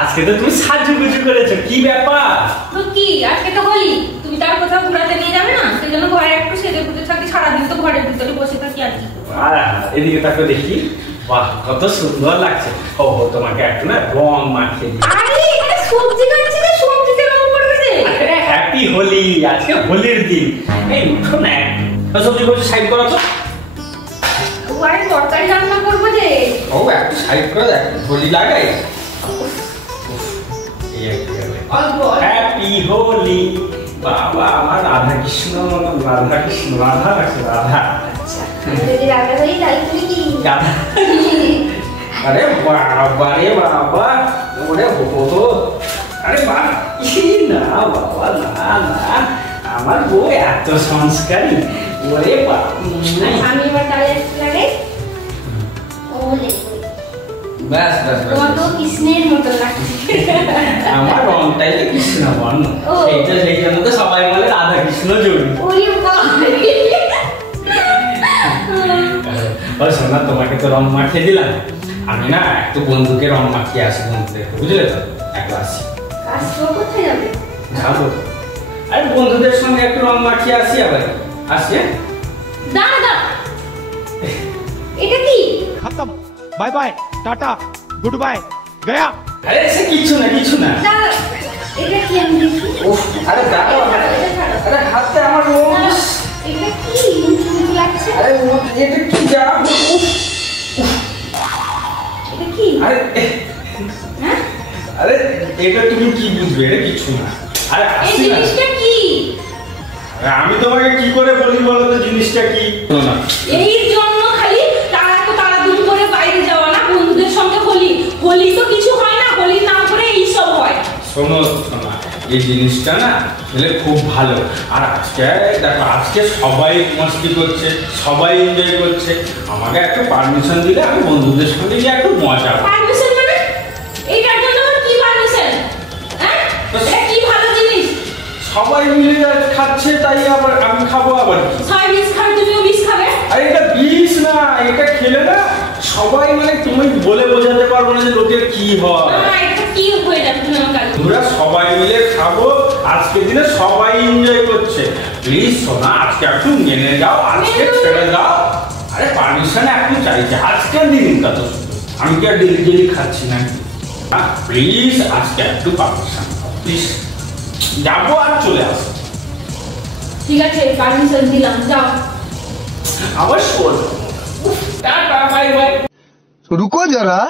আজকে তো তুমি সাজুগুজু করেছো, কি ব্যাপার? তো কি আজকে তো হোলি, তুমি তার কোথাও ঘোরাতে নিয়ে যাবে না? সেজন্য ঘরে একটু সেজে গুজে থাকি, সারাদিন তো ঘরের ভিতরে বসে থাকি আর কি। এদিকে তাকে দেখি, বাহ কত সুন্দর লাগছে। ও তোমাকে একটু না রং মাখিয়ে দিই। আরে এটা সবজি কাটছি না, সবজিতে রং করবে রে। আরে হ্যাপি হোলি, আজকে হোলির দিন। এই উঠো না, সবজি বলছো সাইড করো তো। আরে তরকারি রান্না করবো যে। ও একটু সাইড করে দেখ, হোলি লাগাই। হ্যাপি হোলি। বাবা আমার রাধা কৃষ্ণ, রাধা কৃষ্ণ, রাধা আছে রাধা। আচ্ছা যদি রাধা হই তাহলে তুমি কি? আরে বাবা রে বাবা, ওরে হো, আরে বাবা না বাবা, না না, আমার বউ এত সংস্কারী। ওরে বাবা, আমি এবার তাহলে লাগাই। ওলে ব্যাস ব্যাস তোমার তো কৃষ্ণের মতো লাগছে। আমার রংটাই তো কৃষ্ণ বর্ণ, সেই জন্য তো সবাই বলে রাধা কৃষ্ণ জড়ি। শোনা, তোমাকে তো রং মাখিয়ে দিলাম, আমি না একটু বন্ধুকে রং মাখিয়ে আসি, বন্ধুদের বুঝলে তো, একটু আসি। কোথায় যাবে? যাবো, আরে বন্ধুদের সঙ্গে একটু রং মাখিয়ে আসি, আবার আসি। দাঁড়া, এটা কি? खत्म, bye bye, tata, goodbye, गया। আরে সে কিছু না, কিছু না। এটা কি আমি দেখি? উফ, আরে দাঁড়াও, আরে হাতে আমার রং। এটা কি মুখে লাগছে? আরে এটা কি যা? উফ, এটা কি? আরে হ্যাঁ, আরে এটা তুমি কি বুঝবে? এটা কিছু না। আরে এই জিনিসটা কি? আমি তোমাকে কি করে বলি বলো তো জিনিসটা কি? না এই জন্য খালি তাড়াতাড়ি করে বাইরে যাওয়া না, বন্ধুদের সঙ্গে হোলি। হোলি তো কিছু হয় না, হোলির নাম করে এই সব হয়। শোনো শোনা, এই জিনিসটা না তাহলে খুব ভালো। আর আজকে দেখো, আজকে সবাই মস্তি করছে, সবাই এনজয় করছে। আমাকে একটু পারমিশন দিলে আমি বন্ধুদের সঙ্গে গিয়ে একটু মজা করব। পারমিশন মানে এইটার জন্য কি পারমিশন? হ্যাঁ, এটা কি ভালো জিনিস? সবাই মিলে খাচ্ছে, তাই আবার আমি খাবো। আবার সবাই বিষ খাবে, তুমিও বিষ খাবে? আরে এটা বিষ না, এটা খেলে না সবাই, মানে তুমি বলে বোঝাতে পারবো না যে লোকের কি হয়। না, এটা কি হয়ে যাবে তুমি আমাকে? আমরা সবাই মিলে খাবো, আজকের দিনে সবাই এনজয় করছে। প্লিজ সোনা, আজকে একটু মেনে যাও, আজকে ছেড়ে দাও। আরে পারমিশন একটু চাইছে, আজকের দিনটা তো আমি কি আর ডেলি ডেলি খাচ্ছি না। প্লিজ আজকে একটু পারমিশন প্লিজ, যাবো আর চলে আসো। ঠিক আছে, পারমিশন দিলাম, যাও। আবার শোন, টাটা বাই বাই। रुको जरा,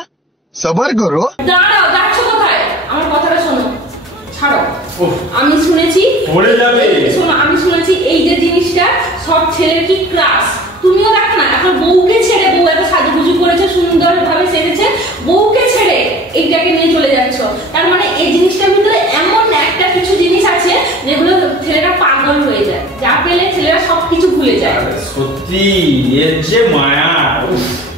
सबर करो। দাঁড়াও, যাচ্ছ কোথায়? আমার কথাটা শোনো, ছাড়ো। আমি শুনেছি পড়ে যাবে। শোনো, আমি শুনেছি এই যে জিনিসটা সব ছেলের কি ক্রাশ। তুমিও দেখো না, এখন বউকে ছেড়ে, বউ এত সাজুগুজু করেছে, সুন্দরভাবে সেজেছে, বউকে ছেড়ে এইটাকে নিয়ে চলে যাচ্ছ। তার মানে এই জিনিসটার ভিতরে এমন একটা কিছু জিনিস আছে যেগুলো ছেলেরা পাগল হয়ে যায়, যা পেলে ছেলেরা সবকিছু ভুলে যায়। সত্যি এর যে মায়া।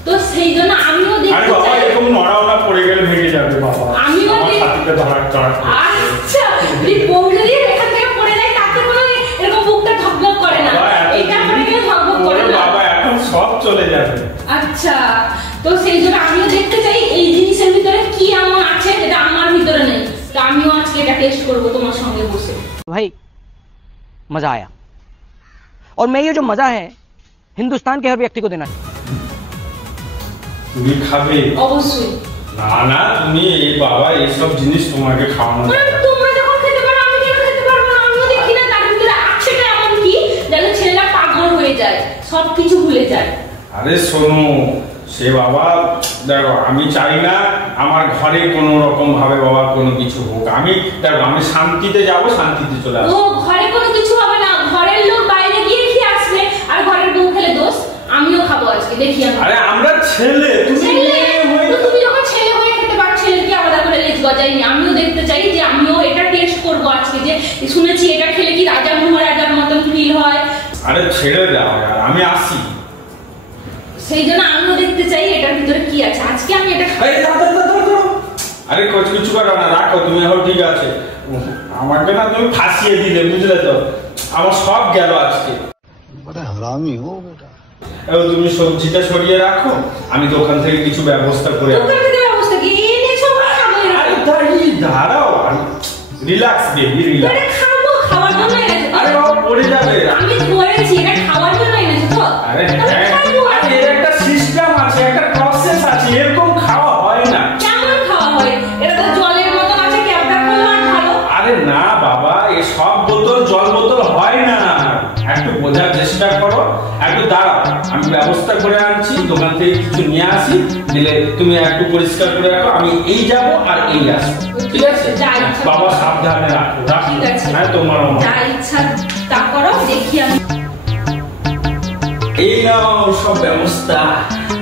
তো সেই জন্য আমিও দেখতে চাই। এরকম নড়াওনা পড়ে গেলে ভেঙে যাবে বাবা। আমিও হাতিতে ধরার চড়। আচ্ছা, এই বউ যদি এখান থেকে পড়ে যায় তাতে কোনো এরকম বুকটা ধকধক করে না, এটা পড়ে গেলে ধকধক করে না বাবা, এখন সব চলে যাবে। আচ্ছা, তো সেই জন্য আমিও দেখতে চাই এই জিনিসের ভিতরে কি এমন আছে যেটা আমার ভিতরে নেই। তো আমিও আজকে এটা টেস্ট করব তোমার সঙ্গে বসে। भाई मजा आया, और मैं ये जो मजा है हिंदुस्तान के हर व्यक्ति को देना। তুমি খাবে? অবশ্যই। না না, তুমি এই বাবা এইসব জিনিস তোমাকে খাওয়ানো মানে তোমরা যখন খেতে পারো আমি কেন খেতে পারবো না? আমিও দেখি না তার ভিতরে আছেটা এমন কি যেন ছেলেরা পাগল হয়ে যায়, সবকিছু ভুলে যায়। আরে শোনো, সে বাবা দেখো, আমি চাই না আমার ঘরে কোনো রকম ভাবে বাবা কোনো কিছু হোক। আমি দেখো, আমি শান্তিতে যাব, শান্তিতে চলে আসবো। ও ঘরে কোনো কিছু হবে না, ঘরের লোক বাইরে গিয়ে খেয়ে আসবে আর ঘরের বউ খেলে দোষ। আমিও খাবো আজকে, দেখি আমি। আরে আমরা ছেলে, তুমি যখন ছেলে হয়ে খেতে পারো, ছেলে কি আলাদা করে লেজ গজায়নি? আমিও দেখতে চাই যে আমিও এটা টেস্ট করবো আজকে, যে শুনেছি এটা খেলে কি রাজা মহারাজার মতন ফিল হয়। আরে ছেড়ে দাও, আমি আসি। সেই জন্য আমিও দেখতে চাই এটার ভিতরে কি আছে। আজকে আমি এটা আরে কিছু করো না, রাখো তুমি। এখন ঠিক আছে, আমাকে না তুমি ফাঁসিয়ে দিলে, বুঝলে তো? আমার সব গেল আজকে। बड़ा हरामी हो बेटा। এবার তুমি সবজিটা সরিয়ে রাখো, আমি দোকান থেকে কিছু ব্যবস্থা করে দোকান থেকে ব্যবস্থা কি এনেছো খাবো? আরে দাঁড়াও, রিল্যাক্স বেবি, রিল্যাক্স। এটা খাবো, খাওয়ার জন্য এনেছো? আরে বাবা পড়ে যাবে। আমি ধরেছি এটা খাওয়ার জন্য এনেছো তো? আরে তাহলে খাবো। আরে এর একটা সিস্টেম আছে, একটা প্রসেস আছে, এরকম খাওয়া হয় না। কেমন খাওয়া হয়? এটা তো জলের মতন আছে, ক্যাপটা করলো আর ভালো। আরে না বাবা, এই সব বোতল জল বোতল হয় না, একটু বোঝার চেষ্টা করো, একটু দাঁড়াও, আমি ব্যবস্থা করে আনছি, দোকান থেকে কিছু নিয়ে আসি, দিলে তুমি একটু পরিষ্কার করে রাখো, আমি এই যাব আর এই আসবো, ঠিক আছে? যা ইচ্ছা। বাবা সাবধানে রাখো, রাখো। ঠিক আছে। হ্যাঁ তোমার যা ইচ্ছা তা করো, দেখি আমি। এই নাও সব ব্যবস্থা,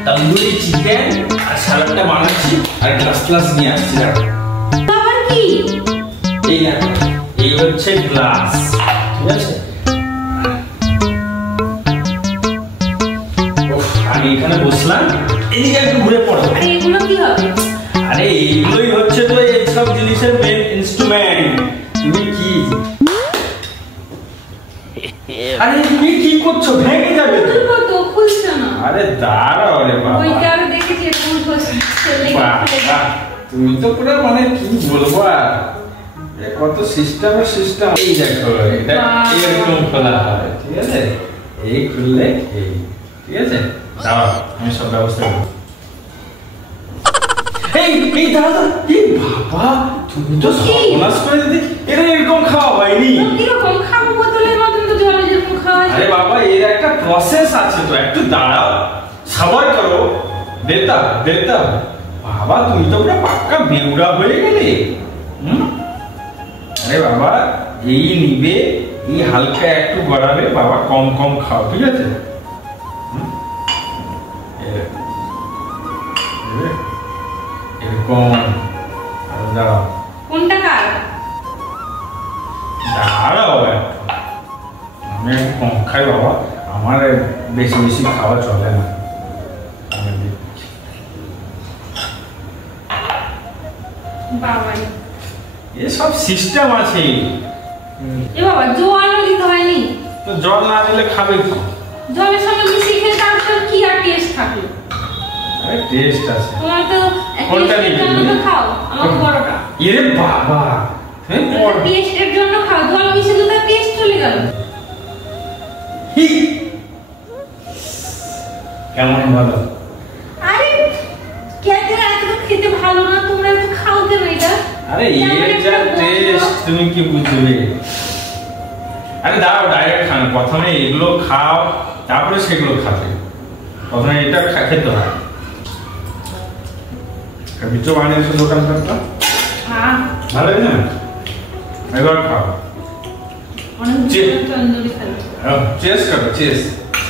তন্দুরি চিকেন আর সালাডটা বানাচ্ছি, আর গ্লাস নিয়ে আসছি। আবার কি? এই না, এই হচ্ছে গ্লাস, ঠিক আছে? আমি এখানে বসলাম, এদিকে একটু ঘুরে পড়ো। আরে এগুলো কি হবে? আরে এইগুলোই হচ্ছে তো এইসব জিনিসের মেন ইনস্ট্রুমেন্ট। তুমি কি আরে তুমি কি করছো? ভেঙে যাবে তো। খুলবো তো, খুলছে না। আরে দাঁড়াও রে বাবা। ওইটা আমি দেখেছি এরকম খুলছে। বাবা, তুমি তো পুরো মানে কি বলবো আর, কত সিস্টেম। এই দেখো, এটা এরকম খোলা হয়, ঠিক আছে? এই খুললে এই, ঠিক আছে? দাও, আমি সব ব্যবস্থা করব। এই দাদা, এই বাবা, তুমি তো সর্বনাশ করে দিতে। এটা এরকম খাওয়া হয়নি। কিরকম খাবো? বোতলের মতন তো জলে যেরকম খাওয়া যায়। আরে বাবা, এর একটা প্রসেস আছে তো, একটু দাঁড়াও, সবার করো। দেতা বাবা, তুমি তো পুরো পাক্কা বেউড়া হয়ে গেলে। আরে বাবা, এই নিবে, এই হালকা একটু গড়াবে, বাবা কম খাও, ঠিক আছে? এরকম দাঁড়াও। কোনটা কার? দাঁড়াও একটু, আমি একটু কম খাই বাবা, আমার বেশি খাওয়া চলে না। বাবা, এসব সিস্টেম আছে। এ বাবা, জলও দিতে হয়নি? তো জল না দিলে খাবে কি? জলের সঙ্গে মিশিয়ে খেলে তারপর কি আর টেস্ট থাকলো? আরে টেস্ট আছে। তোমার তো কোনটা নিবি তুমি? তো খাও, আমার বড়টা। এরে বাবা, তুমি বড় টেস্টের জন্য খাও, জল মিশিয়ে দিলে তার টেস্ট চলে গেল। কেমন ভালো? আরে কেটে এত খেতে ভালো না, তোমরা এত খাও কেন এটা? আরে এর যা টেস্ট তুমি কি বুঝবে? আরে দাঁড়াও, ডাইরেক্ট খান, প্রথমে এগুলো খাও, তারপরে সেগুলো খাবে। প্রথমে এটা খেতে হয়। বিচো বানিয়েছো দোকানটা, হ্যাঁ, ভালো না? এবার খাও, অনেক তন্দুরি খাবে। চেস করো, চেস।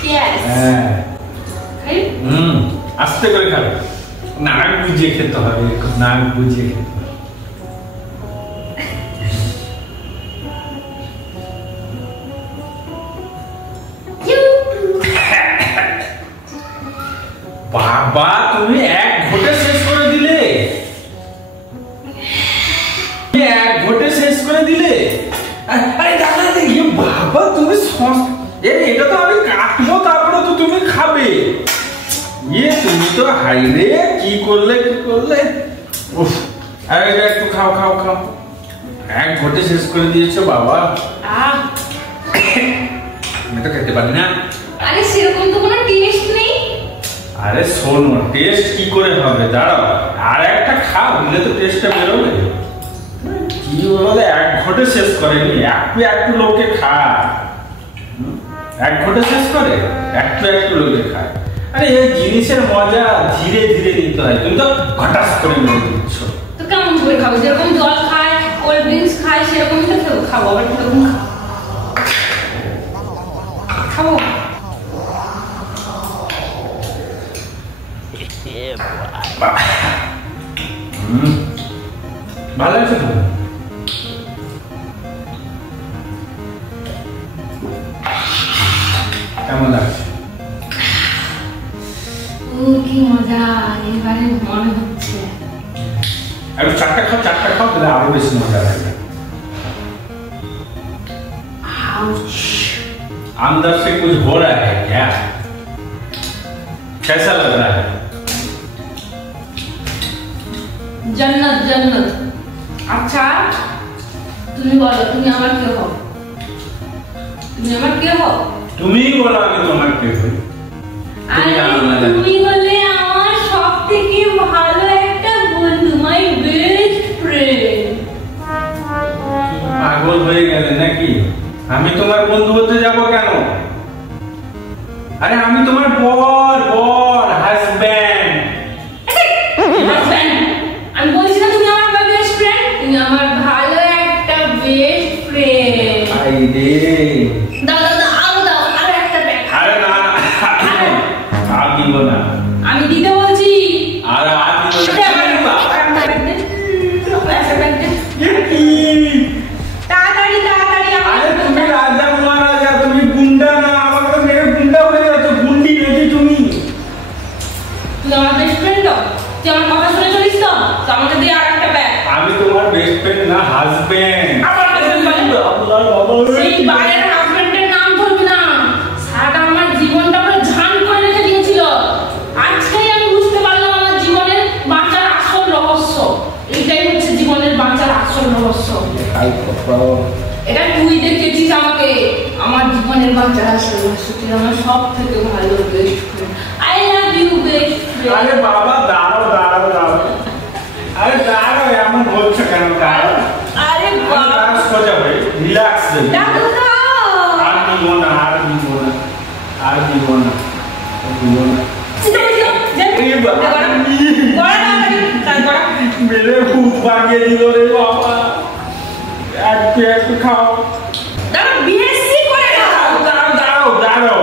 ইয়েস, হ্যাঁ, খাই। আস্তে করে খাবে, নাক বুঝিয়ে খেতে হবে, নাক বুঝিয়ে খেতে হবে। বাবা, তুমি এক ঘোটে শেষ করে দিলে। আরে দাদা, বাবা তুমি এটা তো আমি কাটবো, তারপরে তো তুমি খাবে। তুমি তো হাইরে, কি করলে। উফ, আরে একটু খাও। এক ঘোটে শেষ করে দিয়েছো বাবা। আমি তো খেতে পারি না। আরে সেরকম তো কোনো টেস্ট নেই। আরে শোনো, টেস্ট কি করে হবে? দাঁড়াও, আর একটা খাও, দিলে তো টেস্টটা বেরোবে। কি বলো, এক ঘোটে শেষ করেনি, একটু লোকে খায়। এক ঘোটে শেষ করে, একটু লোকে খায়। আরে এই জিনিসের মজা ধীরে ধীরে নিতে হয়, তুমি তো ঘটাস করে মেরে দিচ্ছ। তো কেমন করে খাবো? যেরকম জল খায়, কোল্ড ড্রিঙ্কস খায়, সেরকমই তো খাবো। আবার কিরকম খাবো? ভালো আছে তো? কেমন লাগছে? কি মজা, এবারে মনে হচ্ছে। একটু চারটা খাও, তাহলে আরো বেশি মজা লাগবে। আউচ। अंदर से कुछ हो रहा है क्या? कैसा लग रहा है? जन्नत जन्नत। अच्छा তুমি বলো তুমি আমার কে হও? তুমি আমার কে হও? তুমি বলো আমি তোমার কে হই? আরে তুমি হলে আমার সবথেকে ভালো একটা বন্ধু, মাই বেস্ট ফ্রেন্ড। পাগল হয়ে গেলে নাকি? আমি তোমার বন্ধু হতে যাব কেন? আরে আমি তোমার বর হাজবেন্ড। হাজবেন্ড? আমি বলছি না তুমি আমার বেস্ট ফ্রেন্ড, তুমি আমার ভালো একটা বেস্ট ফ্রেন্ড। আই রে দাও আরো একটা ব্যাগ। আরে না আর দিব না। আমি দিতে বলছি। আর দিব না। তাড়াতাড়ি আরে তুমি রাজা মহারাজা, তুমি গুন্ডা না, আমাকে মেরে গুন্ডা হয়ে যাচ্ছ। গুন্ডি নাকি তুমি? তুই আমার বেস্ট ফ্রেন্ড তো, তুই আমার কথা শুনে চলিস তো, তো আমাকে দিয়ে আর একটা ব্যাগ। আমি তোমার বেস্ট ফ্রেন্ড না, হাজবেন্ড। আমার হাজবেন্ড সেই বাইরের হাজবেন্ডের নাম ধরবি না, সারাটা আমার জীবনটা পুরো ঝান করে রেখে দিয়েছিল। আজকেই আমি বুঝতে পারলাম আমার জীবনের বাঁচার আসল রহস্য। এটাই হচ্ছে জীবনের বাঁচার আসল রহস্য। এটা তুই দেখেছিস আমাকে, আমার জীবনের বাঁচার আসল রহস্য। তুই আমার সব থেকে ভালো best friend. I love you best friend. আরে বাবা দাঁড়াও। আরে দাঁড়াও, এমন বলছো কেন? দাঁড়াও। আরে বাবা সোজা হয়ে রিল্যাক্স দেবে। দাও আর দিব না। মেরে ভূত বাগিয়ে দিল রে বাবা। একটু খাও। দাঁড়াও।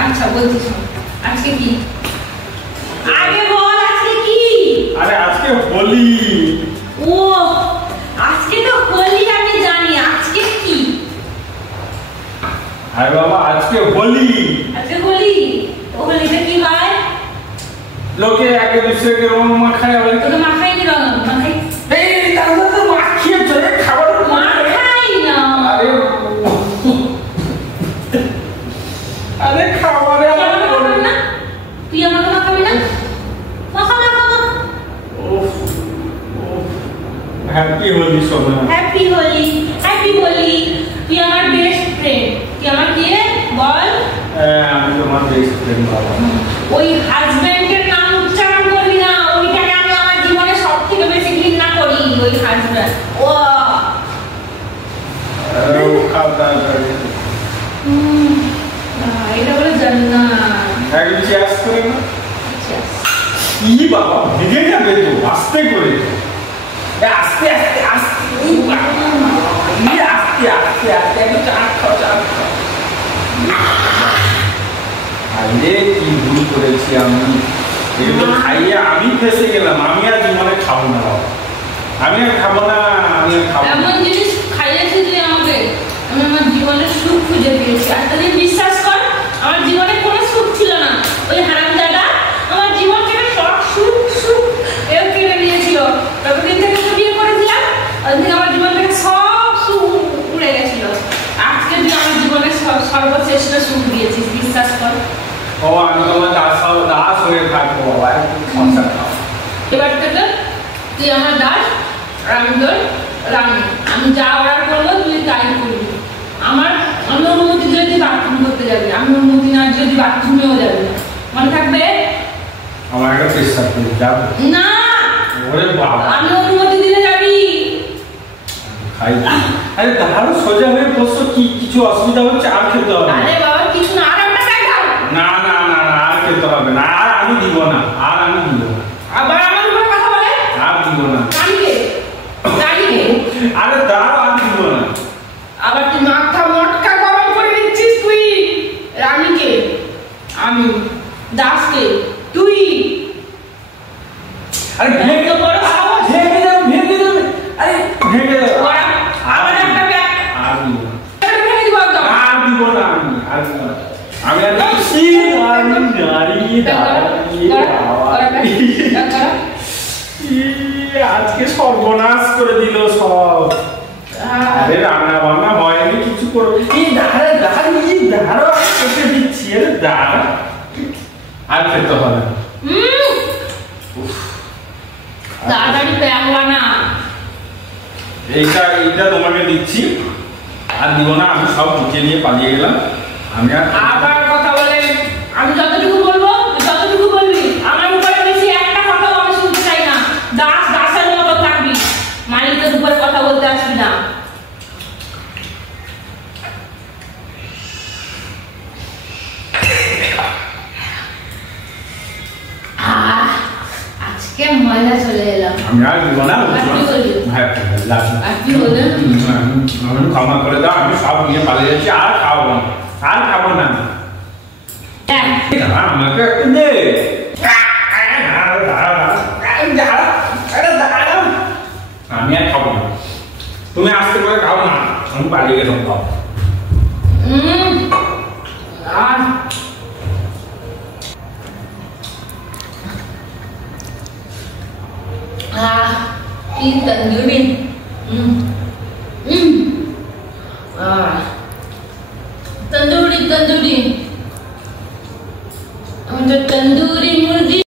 আচ্ছা বলছিস আজকে কি? আগে বল আজকে কি? আরে আজকে হোলি। ও আজকে তো হোলি, আমি জানি। আজকে কি? আরে বাবা আজকে হোলি। আজকে হোলি। হোলিতে কি হয়? লোকে আগে দুসরে রং মাখায়। তোকে মাখাই নি রং মাখাই। এই দাদা তো মাখিয়ে চলে খাবার মাখাই না। আরে খাবারে তুই আমাকে মাখাবি না? মাখা। হ্যাপি হোলি সোনা। হ্যাপি হোলি। তুই আমার বেস্ট ফ্রেন্ড। তুই আমার কে বল? আমি তোমার বেস্ট ফ্রেন্ড বাবা। ওই হাজবেন্ডের নাম উচ্চারণ করবি না, ওইটাকে আমি আমার জীবনে সবথেকে বেশি ঘৃণা করি। ওই হাজবেন্ড এটা বলে জান্নাত। একটু চেয়ার্স করে না? কি বাবা ভেঙে যাবে তো, আস্তে করে। আস্তে একটু চা খাও। আরে কি ভুল করেছি আমি, এগুলো খাইয়ে আমি ফেসে গেলাম। আমি আর জীবনে খাবো না বাবা, আমি আর খাবো না। এমন জিনিস খাইয়েছি তুই আমাকে, আমি আমার জীবনের সুখ খুঁজে পেয়েছি। আর তুই বিশ্বাস কর, আমার জীবনে কোনো সুখ ছিল না। ওই হারামজাদা আমার জীবন থেকে সব সুখ এও কেড়ে নিয়েছিল। ততদিন থেকে তো বিয়ে করেছিলাম, ওইদিন আমার জীবন থেকে সব সুখ উড়ে গেছিল। আজকে তুই আমার জীবনের সর্বশ্রেষ্ঠ সুখ দিয়েছিস, বিশ্বাস কর। ও আমি তোমার দাস হয়ে থাকবো বাবা, সংসার খাও। এবার থেকে তুই আমার দাস, আমি তোর রানী। আমি যা অর্ডার করবো তুই তাই করবি। আমি অনুমতি দিলে তুই বাথরুম করতে যাবি, আমি অনুমতি না দিলে তুই বাথরুমেও যাবি না, মনে থাকবে? আমার একটা চেষ্টা করি যাবো না। ওরে বাবা আমি অনুমতি দিলে যাবি। খাই। আরে দাঁড়াও, সোজা হয়ে বসো। কি কিছু অসুবিধা হচ্ছে? আর খেতে হবে? আরে বাবা কিছু না, আর একটা খাই দাও। না আর খেতে হবে না। আর আমি দিব না। আবার আমার উপর কথা বলে? আর দিব না। রানীকে আরে দাঁড়াও, আর দিব না। আবার তুই মাথা মটকা গরম করে দিচ্ছিস। তুই রানীকে, আমি দাসকে, তুই। আরে ভেঙে বড় সাহস। যাবে। আরে ভেঙে যাবে। আবার একটা ব্যাগ। আর দিব না। ভেঙে দিব একদম। আর দিব না। আমি আর খুশি। আজকে সর্বনাশ করে দিল সব। আর খেতে হবে না। তাড়াতাড়ি প্যাংলা না। এইটা তোমাকে দিচ্ছি, আর দিব না, আমি সব গুছিয়ে নিয়ে পালিয়ে গেলাম। আমি আর আবার কথা বলে, আমি যতটুকু বলবো যতটুকু বলবি, আমার উপরে বেশি একটা কথাও আমি শুনতে চাই না। দাসের মতো থাকবি, মালিকের উপরে কথা বলতে আসবি না। আজকে মজা চলে এলাম। আমি আর দিব না। হ্যাঁ, ক্ষমা করে দাও, আমি সব নিয়ে পালিয়ে যাচ্ছি, আর খাবো না, আর খাবো না। আমাকে একটু দে। আমি আর খাবো না, তুমি আসতে করে খাও না, আমি পালিয়ে গেলাম। খাও। तंदूरी तंदूरी तंदूरी तंदूरी